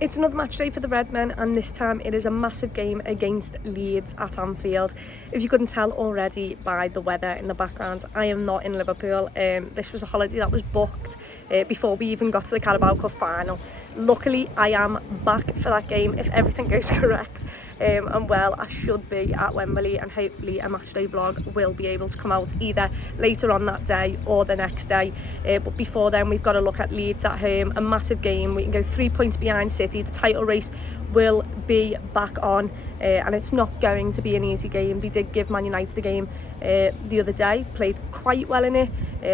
It's another match day for the Red Men, and this time it is a massive game against Leeds at Anfield. If you couldn't tell already by the weather in the background, I am not in Liverpool. This was a holiday that was booked before we even got to the Carabao Cup final. Luckily, I am back for that game if everything goes correct. And well, I should be at Wembley, and hopefully a matchday vlog will be able to come out either later on that day or the next day. But before then, we've got to look at Leeds at home, a massive game. We can go 3 points behind City. The title race will be back on, and it's not going to be an easy game. They did give Man United the game the other day, played quite well in it.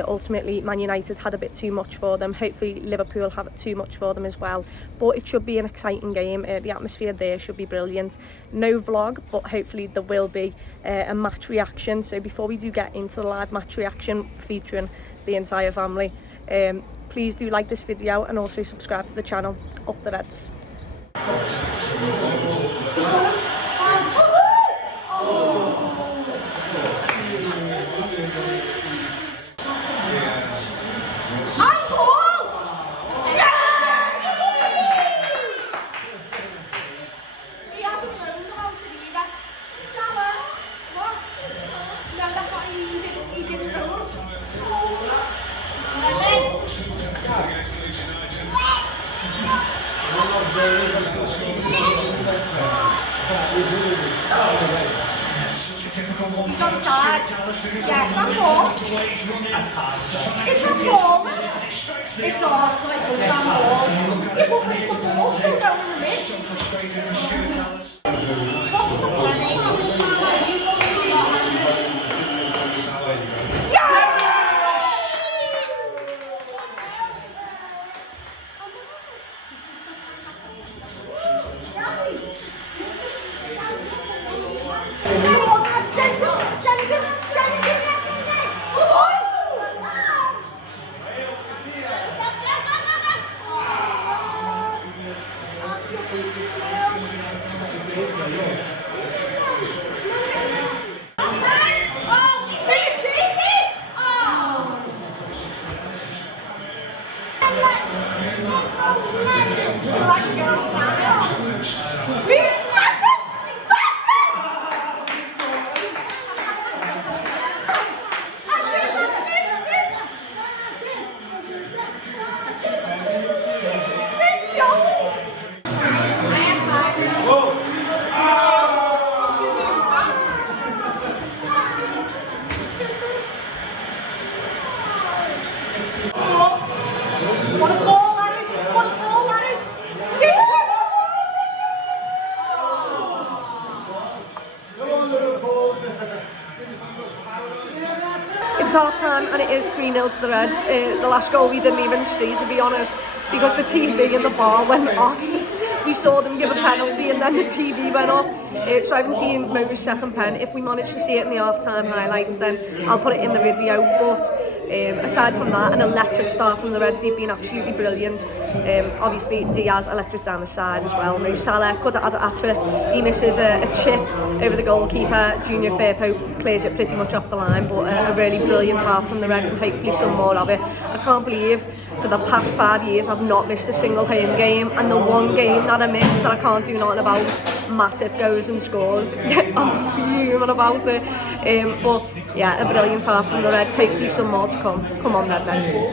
Ultimately, Man United had a bit too much for them. Hopefully Liverpool have too much for them as well, but it should be an exciting game. The atmosphere there should be brilliant. No vlog, but hopefully there will be a match reaction. So before we do get into the live match reaction featuring the entire family, please do like this video and also subscribe to the channel. Up the Reds. He's onside. Yeah, it's on ball. It's on ball. It's off, like it's on ball. Yeah, but the ball's still down in the mid. What's the It's half time and it is 3-0 to the Reds. The last goal we didn't even see, to be honest, because the TV in the bar went off. We saw them give a penalty and then the TV went off. So I haven't seen Mo's second pen. If we manage to see it in the half-time highlights, then I'll put it in the video. But aside from that, an electric start from the Reds. They've been absolutely brilliant. Obviously, Diaz electric down the side as well. Mo Salah could have had a hat-trick. He misses a chip over the goalkeeper. Junior Firpo clears it pretty much off the line, but a really brilliant half from the Reds, and hopefully some more of it. I can't believe for the past 5 years I've not missed a single home game, and the one game that I missed that I can't do nothing about, Matip goes and scores. I'm fuming about it. But yeah, a brilliant half from the Reds. Hopefully some more to come. Come on, Red Men.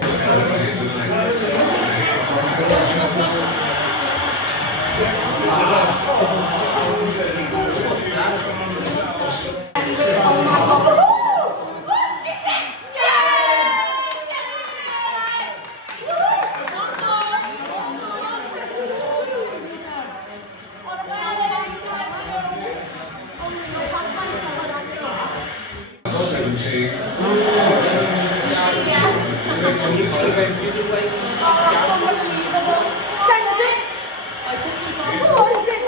That's unbelievable. Send it. I took this on. What is it?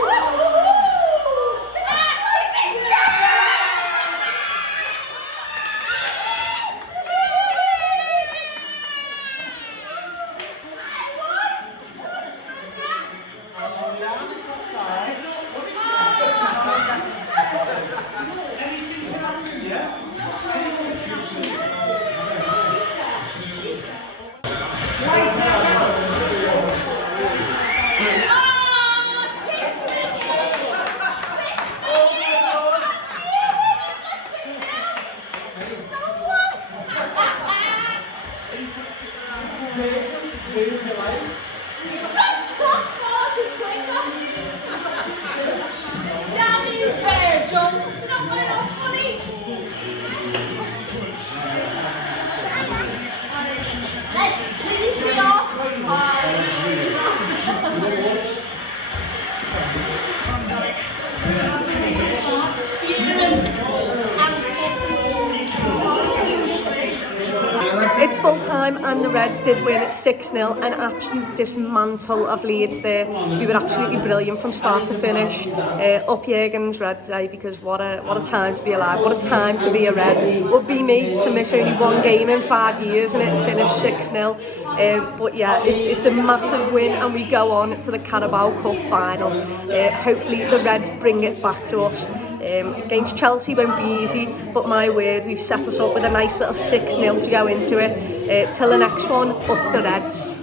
full time, and the Reds did win at 6-0, an absolute dismantle of Leeds there. We were absolutely brilliant from start to finish. Up Jurgen's Reds, because what a time to be alive, what a time to be a Red. Would be me to miss only one game in 5 years and finish 6-0. But yeah, it's a massive win, and we go on to the Carabao Cup final. Hopefully the Reds bring it back to us. Against Chelsea won't be easy, but my word, we've set us up with a nice little 6-0 to go into it. Till the next one, up the Reds.